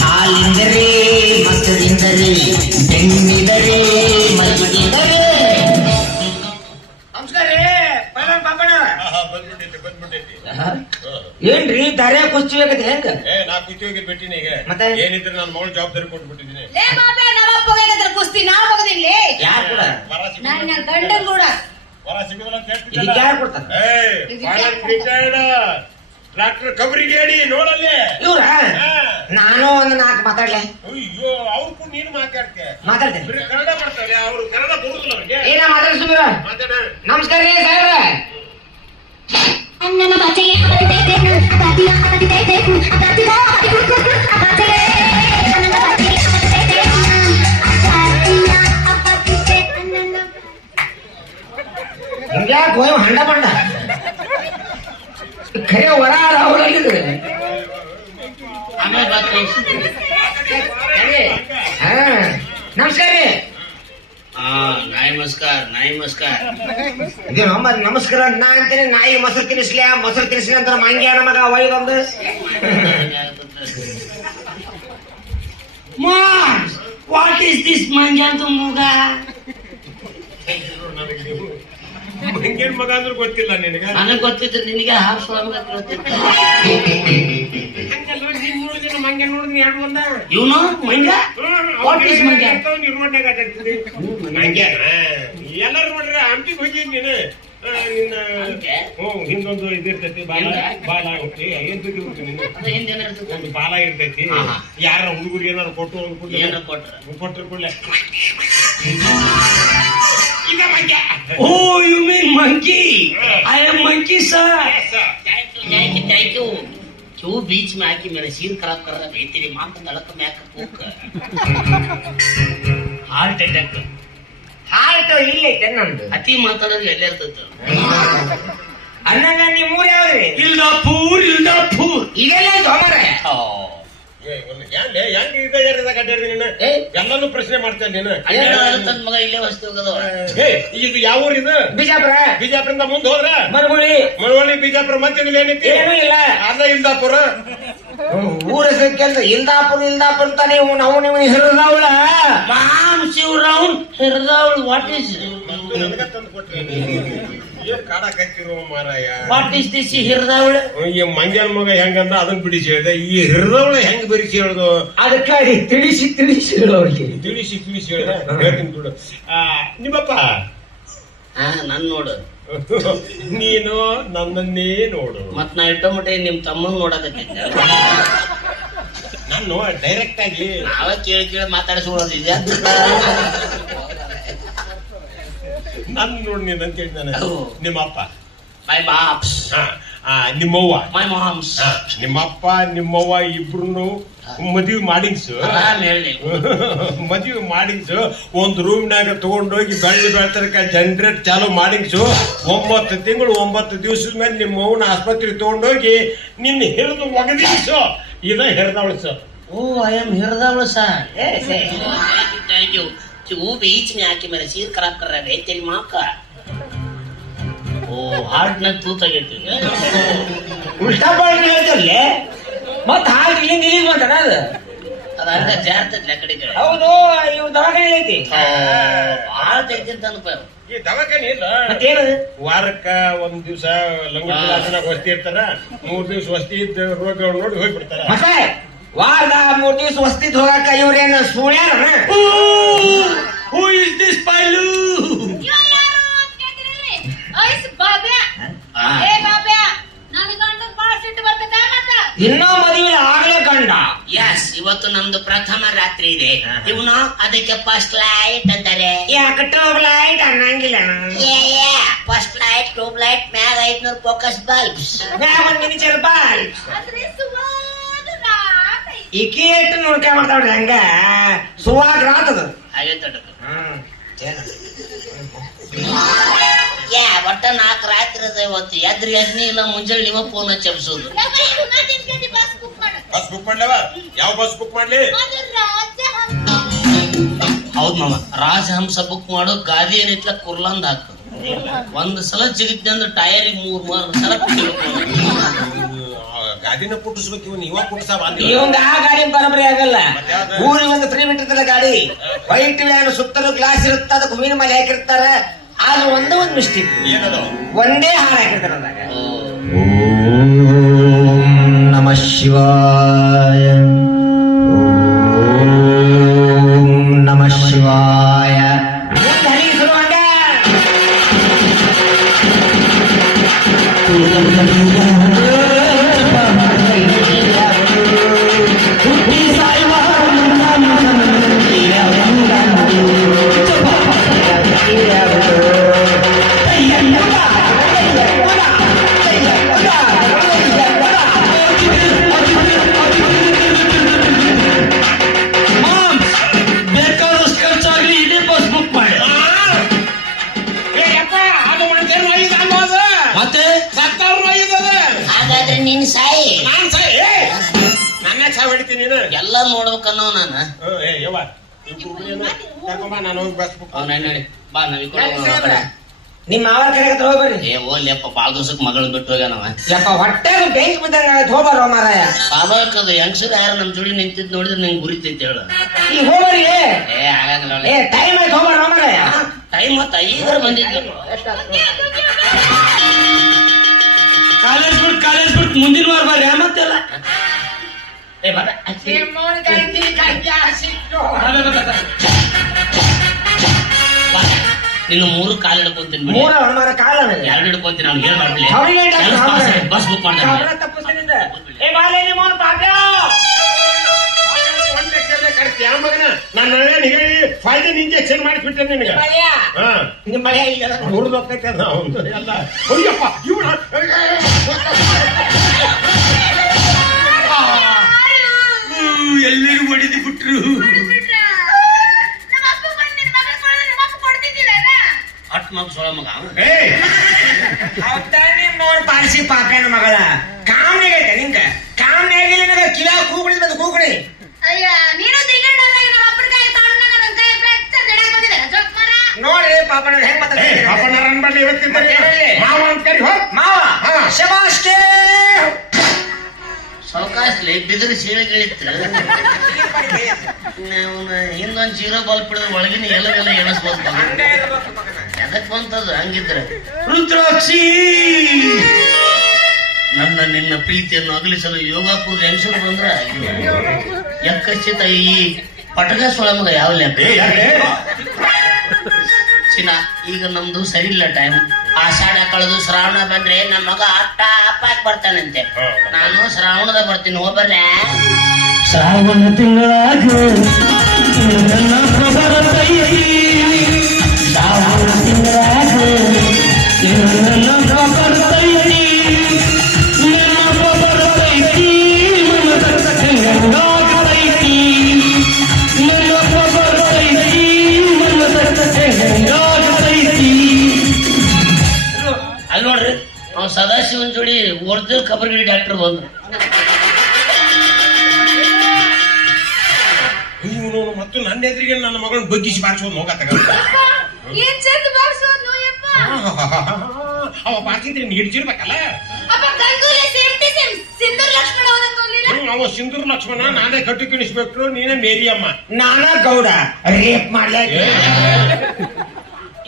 ಹಾಲಿಂದರೆ ಮೊಸರಿಂದರೆ ಬೆಣ್ಣಿದರೆ ಮಜ್ಜಿದರೆ. ನಮಸ್ಕಾರ ರೀ ಪಾಪಣ್ಣ. ಏನ್ರಿ ದಾರ್ಯ ಕುಸ್ತಿ ಬೇಕೈತಿ ಹೆಂಗ? ನಾ ಕುಸ್ತಿ ಹೋಗಿ ಬಿಟ್ಟಿನಿ ಈಗ. ಮತ್ತೆ ಏನಿದ್ರೆ ನನ್ನ ಮಗಳು ಜವಾಬ್ದಾರಿ ಕೊಟ್ಬಿಟ್ಟಿದ್ದೀನಿ. ಕುಸ್ತಿ ನಾ ಹೋಗೋದಿಲ್ಲ. ಯಾರು ಕೂಡ ನನ್ನ ಗಂಡನ್ ಕೂಡ ವರ ಸಿಗುದಿಲ್ಲ ಇದಕ್ಕೆ ಯಾರು ಕೊಡ್ತಾರ? ಡಾಕ್ಟರ್ ಕಬರಿಗೇಡಿ ನೋಡಲ್ಲಿ ಇವ್ರ ನಾನು ಒಂದು 4 ಮಾತಾಡ್ಲೆ. ಅಯ್ಯೋ ಅವ್ರು ಕೂಡ ನೀನು ಮಾತಾಡ್ತೀಯ. ಮಾತಾಡ್ತೇನೆ. ಬರೀ ಕನ್ನಡ ಮಾಡ್ತಾರೆ, ಅವ್ರು ಕನ್ನಡ ಬರುದಿಲ್ಲ ಅವ್ರಿಗೆ. ಏನ ಮಾತಾಡ್ಸುವ? ಮಾತಾಡ. ನಮಸ್ಕಾರ ರೀ ಸಾಹೇಬ್ರ. ಅಣ್ಣನ ಬಚ್ಚೆಗೆ ಬದಿದೇನು ಬದಿಯ ಬದಿದೇನು ಬದಿದ ಬಚ್ಚೆಗೆ ಅಣ್ಣನ ಬಚ್ಚೆಗೆ ಬದಿದೇನು ಬದಿಯ ಬದಿದೆ ಅಣ್ಣನ ಹಿಂಗ್ಯಾಕ್ ಹೋಯ್ ಹಂಡ ಬಂಡ ಖರೆ ವರ ಅವರಲ್ಲಿದ್ರೆ ಆಮೇಲೆ ಹಾ ನಮಸ್ಕಾರ ರೀ. ನಮಸ್ಕಾರ. ಇದೇನು ನಮಸ್ಕಾರ ನಾ ಅಂತೇನೆ. ನಾಯಿ ಮೊಸರು ತಿನ್ನಿಸ್ಲಿ ಮೊಸರು ತಿನ್ನಿಸ್ಲಿ ಅಂತ ಮಂಗ್ಯಾನ ಮಗ ಒಯ್ದೊಂದು. ವಾಟ್ ಈಸ್ ದಿಸ್ ಮಂಗ್ಯ ಅಂತ ಮೂಗ? ಮಂಗೇನ್ ಮಗ ಅಂದ್ರೂ ಗೊತ್ತಿಲ್ಲ ನಿನಗ. ನನಗ್ ಗೊತ್ತಿತ್ತು, ನಿನಗೆ ಹಾಫ್ ಗೊತ್ತಿತ್ತು. ಮಂಗೆ ನೋಡಿದ್ನಿ ಎರಡು ಒಂದ ಇವನು ಮಂಗ್ಯ. What is ಮಂಗ್ಯ? ಎಲ್ಲರೂ ನೋಡ್ರಿ ಹಂಪಿಗೆ ಹೋಗಿ ನೀನು ನಿನ್ನ ಹಿಂದೊಂದು ಇದಿರ್ತೈತಿ ಬಾಲ ಹುಟ್ಟಿ ಏನ್ ಬಿಟ್ಟು ನೀನು ಒಂದು ಬಾಲ ಇರ್ತೈತಿ. ಯಾರ ಹುಡುಗರಿಗೆ ಏನಾರು ಕೊಟ್ಟು ಕೊಟ್ಟರು ಕೂಡಲೇ ಈಗ ಮಂಗ್ಯ. Oh you mean monkey? I am monkey sir. Thank you. क्यों बीच में आके मेरा सीन खराब कर रहा है? तेरी मां का तड़क में आकर फूक हार्ट अटैक. ಹಾರ್ಟ್ ಇಲ್ಲೈತೆ ನಂದು. ಅತಿ ಮಾತಾಡೋದು ಎಲ್ಲ ಇರ್ತೈತೆ. ಅನ್ನಂಗ ನಿಮ್ ಊರ್ ಯಾವ್ದ್ರಿ? ಇಲ್ದಾಪುರ್. ಇದೆಲ್ಲ ತೊಗೊಂಡ್ರ ಎಲ್ಲಾನು ಪ್ರಶ್ನೆ ಮಾಡ್ತೇನೆ ನೀನು. ತನ್ನ ಮಗ ಇಲ್ಲೇ ವಸ್ತು ಹೋಗೋದು. ಇದು ಯಾವ ಊರು ಇದು? ಬಿಜಾಪುರ. ಬಿಜಾಪುರಿಂದ ಮುಂದೆ ಹೋದ್ರ ಮರಗುಳಿ ಬಿಜಾಪುರ ಮತ್ತೆ ಏನೈತಿ? ಏನೂ ಇಲ್ಲ. ಅದ ಇಂದಾಪುರ ಊರ ಕೆಲ್ಸ. ಇಂದಾಪುರ ಅಂತ ನೀವು ನಾವು ಹಿರಿದವಳ ಮಾಮ್ ಶಿವರಾವ್ ಹಿರಿದವಳು. ವಾಟ್ ಈಸ್ ನನಗ ತಂದು ಕೊಟ್ರಿ ಕಾಡ ಕಚ್ಚಿರೋ ಮಾರಾಯ. ವಾಟ್ ಈಸ್ ದಿಸ್ ಹಿರಿದವಳು? ಈ ಮಂಗ್ಯಾನ ಮಗ ಹೆಂಗಂದ ಅದನ್ನ ಬಿಡಿಸಿ ಹೇಳ್ದೆ. ಈ ಹಿರಿದವಳ ಹೆಂಗ್ ಬಿಡಿಸಿ ಹೇಳುದು? ಅದಕ್ಕಾಗಿ ತಿಳಿಸಿ ಹೇಳೋರಿಗೆ ತಿಳಿಸಿ ಹೇಳ್ದೆ. ಹೇಳ್ತೀನಿ ಬಿಡು. ನಿಮ್ಮಪ್ಪ ನನ್ ನೋಡು. ನೀನು ನನ್ನನ್ನೇ ನೋಡು. ಮತ್ ನಾ ಇಟ್ಟಮಟ್ಟೆ ನಿಮ್ ತಮ್ಮನ್ ನೋಡೋದಕ್ಕೆ ನಾನು ಡೈರೆಕ್ಟ್ ಆಗಿ ನಾವೇ ಕೇಳಿ ಮಾತಾಡಿಸ್ಕೊಳ್ಳೋದಿದ್ಯಾ? ನನ್ ನೋಡ್ ನೀನ್ ಅಂತ ಹೇಳ್ತಾನೆ. ನಿಮ್ಮಪ್ಪ, ಮೈ ಬಾಪ್ಸ್, ನಿಮ್ಮವ್ವ, ಮೈ ಮಾಮ್ಸ್, ನಿಮ್ಮಪ್ಪ ನಿಮ್ಮವ್ವ ಇಬ್ರು ಮದ್ವಿ ಮಾಡಿಂಗ್ಸು. ಮದ್ವಿ ಮಾಡಿಂಗ್ಸು ಒಂದ್ ರೂಮ್ನಾಗ ತಗೊಂಡೋಗಿ ಬೆಳ್ಳಿ ಬೆಳ್ತರಕ ಜನರೇಟ್ ಚಾಲು ಮಾಡಿಂಗ್ಸು. 9 ತಿಂಗಳು 9 ದಿವಸದ ಮೇಲೆ ನಿಮ್ಮ ಅವ್ವನ ಆಸ್ಪತ್ರೆಗೆ ತಗೊಂಡೋಗಿ ನಿನ್ನ ಹಿರಿದು ಒಗದಿಸು. ಇದ ಹಿರಿದವಳು ಸರ್. ಓ ಐ एम हिरदावल सर. Thank you. वो बीच में आके मेरा सिर खराब कर रहा है तेरी माँ का. ओ हार्ट न तूत ಆಗೈತಿ. ಉಲ್ಟಾ ಪಾಲ್ಟ ಹೇಳ್ತಲ್ಲೇ. ಮತ್ ಹಾಗೆ ಇಲ್ಲಿಗೆ ಬಂತಾನ ಅದು. ಅದ ಹಂಗ ಜಾರ್ತೈತಿ ಆ ಕಡೆಗೆ. ಹೌದು ಇವ್ ದವಾಖಾನೆ ಐತಿ. ಹಾರ್ಟ್ ಐತಿ ಅಂತ ಅನ್ಪ. ಈ ದವಾಖಾನೆ ಇಲ್ಲ. ಮತ್ತೇನು ವಾರಕ್ಕ ಒಂದ್ ದಿವ್ಸ ಲಂಗೋಟನಾಗ ವಸ್ತಿ ಇರ್ತಾರ. 3 ದಿವ್ಸ ವಸ್ತಿ ಇದ್ದ ರೋಗಗಳು ನೋಡಿ ಹೋಗ್ಬಿಡ್ತಾರ. ಮತ್ತೆ ವಾರದ 3 ದಿವಸ ವಸ್ತಿದ್ ಹೋಗಾಕ ಇವ್ರೇನ ಸುಳ್ಯಾರ? Who is this ಪೈಲು? ಇನ್ನೂ ಮದುವೆ ಆಗ್ಲೇ ಕಂಡ. ಎಸ್, ಇವತ್ತು ನಮ್ದು ಪ್ರಥಮ ರಾತ್ರಿ ಇದೆ. ಇವನು ಅದಕ್ಕೆ ಫಸ್ಟ್ ಲೈಟ್ ಅಂತಾರೆ. ಯಾಕೆ ಟ್ಯೂಬ್ ಲೈಟ್ ಅನ್ನಂಗಿಲ್ಲ? ಫಸ್ಟ್ ಲೈಟ್, ಟ್ಯೂಬ್ ಲೈಟ್, ಮ್ಯಾಗ 500 ಫೋಕಸ್ ಬಲ್ಬ್ಸ್, ಮ್ಯಾಗ 1 ಮಿನಿಚರ್ ಬಲ್ಬ್. ಈಕಿ ಎಷ್ಟು ನೋಡ್ಕೊಂಡ್ ಮಾಡ್ತಾವ್ರಿ ಹಂಗ ಸುವಾಗ ರಾತದ ಆಗೈತೆ. ಒಟ್ಟ 4 ರಾತ್ರಿ ಅದ ಇವತ್ತು. ಎದ್ರಿ ಅದ್ನಿ ಇಲ್ಲ ಮುಂಜಾನೆ ನೀವ ಫೋನ್ ಹಚ್ಚಿ ಎಬ್ಸೋದು. Bus book ಮಾಡ್ಲವ? ಯಾವ ಬಸ್ ಬುಕ್ ಮಾಡ್ಲಿ? ಹೌದ್ ಮಾಮ, ರಾಜಹಂಸ ಬುಕ್ ಮಾಡೋ. ಗಾದಿ ಏನೈತ್ಲ ಕುರ್ಲಂದ್ ಹಾಕು. ಒಂದ್ ಸಲ ಜಿಗಿದ್ದೆ ಅಂದ್ರೆ ಟೈರಿಗೆ 3 ಸಲ ಗಾಡಿನ ಪುಟ್ಟಿಸ್ಬೇಕು ಇವನ್ ಇವಾಗ ಪುಟ್ಟಿಸಾವ ಇವಂಗ ಆ ಗಾಡಿ ಬರಬರಿ ಆಗಲ್ಲ. ಊರಿಗೆ ಒಂದು ಫ್ರೀ ಬಿಟ್ಟಿರ್ತಲ್ಲ ಗಾಡಿ, ವೈಟ್ ವ್ಯಾನ್ ಸುತ್ತಲೂ ಗ್ಲಾಸ್ ಇರುತ್ತೆ, ಅದಕ್ಕೆ ಹೂವಿನ ಮೇಲೆ ಹಾಕಿರ್ತಾರ. ಆದ್ರೂ ಒಂದೇ ಒಂದು ಮಿಸ್ಟೇಕ್, ಏನದು ಒಂದೇ ಹಾಡು ಹಾಕಿರ್ತಾರ ಅಂದಾಗ. ಓ, ಓಂ ನಮಃ ಶಿವಾಯ, ಓಂ ನಮಃ ಶಿವಾಯ. ಮುಂದೆ ಹರಿಗೆ ಶುರು ಮಾಡ. ಬೇಕಾದಷ್ಟು ಖರ್ಚಾಗ್ಲಿ ಇದೇ ಬಸ್ ಬುಕ್ ಮಾಡಿ. ಅದು ಮನುಷ್ಯನ ಐದು ಅನ್ನೋದು ಮತ್ತೆ ಸತ್ತವ್ರ ಐದು ಅದ. ಹಾಗಾದ್ರೆ ನೀನ್ ಸಾಯಿ, ನಾನ್ ಸಾಯ್ ನನ್ನ ಸಾಯ್ ಹೊಡಿತೀನಿ ನೀನು. ಎಲ್ಲ ನೋಡ್ಬೇಕನ್ನೋ ನಾನು. ಏ ಯವ್ವ ಕರ್ಕೊಂಬ, ನಾನು ಹೋಗಿ ಬಸ್ ಬುಕ್. ಬಾ ನಾವ್ ನಿಮ್ಮ ಮಾವರ ಕಡೆ ಹೋಗ್ಬರ್ರಿ. ಏ ಓಲಿಯಪ್ಪ ಬಾಳ ದಿವಸಕ್ಕೆ ಮಗಳನ್ನ ಬಿಟ್ಟು ಹೋಗ್ಯಾನವ. ಯಪ್ಪ ಹೊಟ್ಟೆ ಬೆಂಕಿ ಬಿದ್ದಂಗ ಹೋಗ್ಬಾರ ಮಾರಾಯ. ಸ್ವಾಭಾವಿಕದ ಹೆಂಗಸರು ಯಾರು ನಮ್ ಜೋಡಿ ನಿಂತಿದ್ ನೋಡಿದ್ರೆ ನಿಂಗೆ ಗುರಿತೈತಿ ಹೇಳು. ಈಗ ಹೋಗ್ಬರ್ರಿ. ಏ ಆಗಂಗಿಲ್ಲ. ಏ ಟೈಮ್ ಆಯ್ತು ಹೋಗ್ಬಾರ ಮಾರಾಯ. ಟೈಮ್ ಮತ್ತ ಈಗ ಬಂದಿದ್ದು. ಕಾಲೇಜ್ ಬಿಟ್ಟು ಮುಂದಿನ ವಾರ ಬರ್ರಿ ಮತ್ತೆಲ್ಲ. ಏ ಬರ ನಿನ್ನ 3 ಕಾಲು ಹಿಡ್ಕೊಂತೀನಿ ಬಿಡಿ. ಮೂರ ಹನುಮಾನ ಕಾಲ 2 ಹಿಡ್ಕೊಂತೀನಿ ಅವ್ನು ಏನ್ ಮಾಡ್ಬಿಡಿ. ಅವ್ರಿಗೆ ಏನ್ ಆಗ್ತದೆ? ಬಸ್ ಬುಕ್ ಮಾಡ್ತಾರೆ. ತಪ್ಪಿಸ್ತಾನಿಂದ. ಏ ಬಾಲೆ ನಿಮ್ಮ ಅವ್ನು ಪಾಪ್ಯ. ಮಗನ ನಾನು ಹೇಳಿ ಫೈನಲ್ ಇಂಜೆಕ್ಷನ್ ಮಾಡಿಬಿಟ್ಟೆ ನಿನಗೆ. ನಿಮ್ಮ ಮಳೆ ಈಗ ಹುರಿದು ಹೋಗ್ತೈತೆ ಅದು ಎಲ್ಲ. ಅಯ್ಯಪ್ಪ ಇವ್ನ ಎಲ್ಲರಿಗೂ ಹೊಡಿದು ಬಿಟ್ರು. ಹಟ್ ಮಗ ಸೊಳ ಮಗ ನೋಡಿ ಪಾಲಿಸಿ ಪಾಪ್ಯನ ಮಗಳ ಕಾಮನೆ ಐತೆ ನಿಂಗ. ಕಾಮನೆ ಆಗಿಲ್ಲ ನನಗ ಕಿಲ ಕೂಗುಳಿ ಬಂದು ಕೂಗುಳಿ. ಅಯ್ಯ ನೀನು ತಿಂಗಳದಾಗ ನಮ್ಮ ಅಪ್ಪನ ಕೈ ತಗೊಂಡಾಗ ನನ್ನ ಕೈ ಫ್ರಾಕ್ಚರ್ ಜಡಕ್ ಬಂದಿದೆ ಜೋಕ್ ಮರ. ನೋಡ್ರಿ ಪಾಪನ ಹೆಂಗ್ ಪಾಪನ ರನ್ ಬಲ್ಲಿ ಇವತ್ತಿದ್ದಾರೆ ಮಾವ ಅಂತ ಕರಿ ಹೋಗ್ ಮಾವ ಶಬಾಷ್ಕೆ. ಸಾವಕಾಶಲಿ ಬಿದಿರು ಸೀಳೆಗಳಿತ್ತು. ಹಿಂದೊಂದು ಜೀರೋ ಬಲ್ಪ್ ಹಿಡಿದ್ರೆ ಒಳಗಿನ ಎಲ್ಲವೆಲ್ಲ ಎಣಸ್ಬೋದು. ಎದಕ್ ಬಂತದು ಹಂಗಿದ್ರೆ. ರುದ್ರಾಕ್ಷಿ ನನ್ನ ನಿನ್ನ ಪ್ರೀತಿಯನ್ನು ಅಗಲಿಸಲು ಯೋಗಾಪುರದ ಹೆಂಗಸರು ಬಂದ್ರ ಯಕ್ಕಶ್ಚಿತ ಈ ಪಟಕ ಸೊಳ ಮಗ ಯಾವ ಲೆಕ್ಕ. ಚಿನ್ನ ಈಗ ನಮ್ದು ಸರಿ ಇಲ್ಲ ಟೈಮ್. ಆಷಾಢ ಕಳೆದು ಶ್ರಾವಣ ಬಂದ್ರೆ ನಮ್ಮ ಮಗ ಅಪ್ಪಾಕ್ ಬರ್ತಾನಂತೆ. ನಾನು ಶ್ರಾವಣದಾಗ ಬರ್ತೀನಿ, ಹೋಗ್ಬರ್ಲೆ. ಶ್ರಾವಣ ತಿಂಗಳಾಗ ಶ್ರಾವಣ ತಿಂಗಳಾಗ ಅಲ್ಲಿ ನೋಡ್ರಿ ಅವ್ನು ಸದಾಶಿವನ್ ಜೋಡಿ ಒರಿಜಿನಲ್ ಕಬರ್ಗಿರಿ ಡಾಕ್ಟರ್ ಬಂದ್ರು. ಇವನು ಮತ್ತು ನನ್ನ ಎದುರಿಗೆ ನನ್ನ ಮಗಳನ್ನ ಬಗ್ಗಿಸಿ ಬಾರಿಸೋದು ಹೋಗತ್ತಾಗ ಏನ್ ಚಂದ ಬಾರ್ಸೋದು ಯಪ್ಪ. ಅವ ಬಾರ್ಸಿದ್ರೆ ನೀನ್ ಹಿಡ್ಸಿರ್ಬೇಕಲ್ಲ. ಅಪ್ಪ ಗಂಗೂಲಿ ಸೇಫ್ಟಿ ಸಿಂಧೂರ್ ಲಕ್ಷ್ಮಣ ಹೋದಂಗೋಲಿಲ್ಲ. ಅವ ಸಿಂಧೂರ್ ಲಕ್ಷ್ಮಣ, ನಾನೇ ಕಟ್ಟಿ ಕಿಣಿಸ್ಬೇಕು, ನೀನೇ ಮೇರಿಯಮ್ಮ. ನಾನ ಗೌಡ ರೇಪ್ ಮಾಡ್ಲಿ.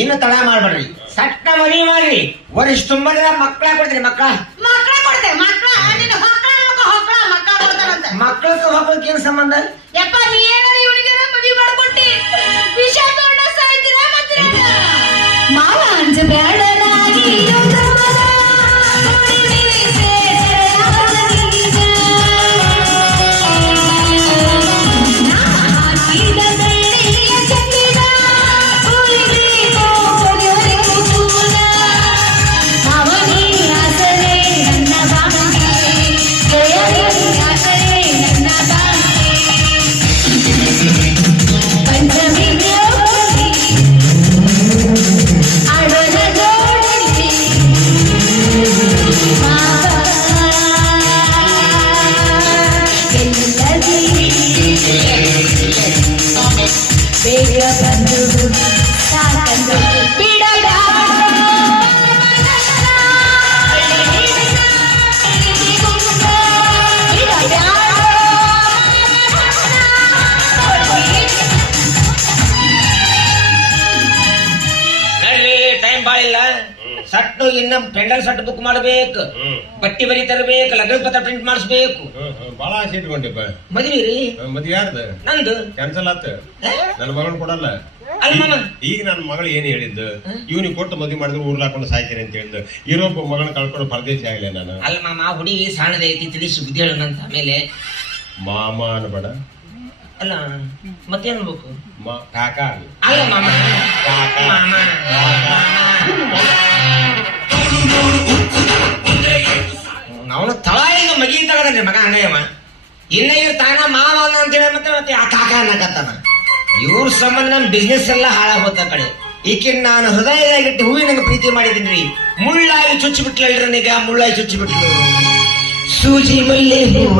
ಇನ್ನು ತಡ ಮಾಡ್ಬೇಡ್ರಿ, ಸಟ್ಟ ಮದುವೆ ಮಾಡ್ರಿ. ವರ್ಷ ತುಂಬಂದ್ರ ಮಕ್ಕಳ ಕೊಡ್ತೀರಿ. ಮಕ್ಕಳ ಕೊಡ್ತೇವೆ ಮಕ್ಕಳ ನಿನ್ನ ಮಕ್ಕಳ ಕೊಡ್ತಾರಂತ. ಮಕ್ಕಳಕ್ಕೆ ಏನ್ ಸಂಬಂಧ? ಯಪ್ಪ ನೀ ಏನಾರ ಇವನಿಗೆ ಮದುವೆ ಮಾಡ್ಕೊಟ್ಟಿ ವಿಷ ತಗೊಂಡ ಸಾಯ್ತೀರ ಮತ್ತೆ ಮಾವ ಅಂಜ ಬೇಡಲಾಗಿ ಇನ್ನ ಪೆಂಡಲ್ ಸೆಟ್ ಬುಕ್ ಮಾಡ್ಬೇಕು, ಬಟ್ಟಿ ಬರಿ ತರಬೇಕು, ಲಗ್ನ ಪತ್ರ ಪ್ರಿಂಟ್ ಮಾಡಿಸ್ಬೇಕು. ಬಾಳ ಆಸೆ ಇಟ್ಕೊಂಡಿಪ್ಪ. ಮದ್ವಿ ರೀ ಮದ್ವೆ ಯಾರ್ದು? ನಂದು. ಕ್ಯಾನ್ಸಲ್ ಆತ. ನನ್ನ ಮಗನ್ ಕೊಡಲ್ಲ. ಅಲ್ಲ ಮಾಮ, ಈಗ ನನ್ನ ಮಗಳು ಏನ್ ಹೇಳಿದ್ದು, ಇವ್ನಿಗೆ ಕೊಟ್ಟು ಮದ್ವೆ ಮಾಡಿದ್ರೆ ಊರ್ಲ ಹಾಕೊಂಡು ಸಾಯ್ತೀನಿ ಅಂತ ಹೇಳಿದ್ದು. ಇರೋಬ್ಬ ಮಗನ ಕಳ್ಕೊಂಡು ಪರದೇಶಿ ಆಗ್ಲಿ ನಾನು. ಅಲ್ಲ ಮಾಮ, ಹುಡುಗಿ ಸಣ್ಣದ ಐತಿ, ತಿಳಿಸಿ ಬುದ್ಧಿ ಹೇಳೋಣಂತ. ಆಮೇಲೆ ಮಾಮ ಅನ್ಬೇಡ. ಅಲ್ಲ ಮತ್ತೇನ್ ಬೇಕು? ಕಾಕ ಆಗ್ಲಿ. ಅಲ್ಲ ಮಾಮ, ಕಾಕ. ಮಾಮ ಅವನು ತಳಾಯಿಗೆ ಮಗಿ ತಗದನ್ರಿ ಮಗ ಅಣ್ಣಯ್ಯವ. ಇನ್ನ ಇವ್ರು ತಾನ ಮಾವ ಅಂತ ಹೇಳಿ ಮತ್ತೆ ಆ ಕಾಕ ಅನ್ನಕತ್ತಾನ. ಇವ್ರ ಸಂಬಂಧ ನಮ್ ಬಿಸ್ನೆಸ್ ಎಲ್ಲ ಹಾಳಾಗೋತ ಕಡೆ. ಈಕಿನ್ ನಾನು ಹೃದಯದಾಗಿಟ್ಟು ಹೂವಿನ ಪ್ರೀತಿ ಮಾಡಿದೀನಿ, ಮುಳ್ಳಾಗಿ ಚುಚ್ಚಿ ಬಿಟ್ಲಲ್ರಿ, ಈಗ ಮುಳ್ಳಾಗಿ ಚುಚ್ಚಿ ಬಿಟ್ಲು. ಸೂಜಿ ಮಲ್ಲೆ ಹೂವ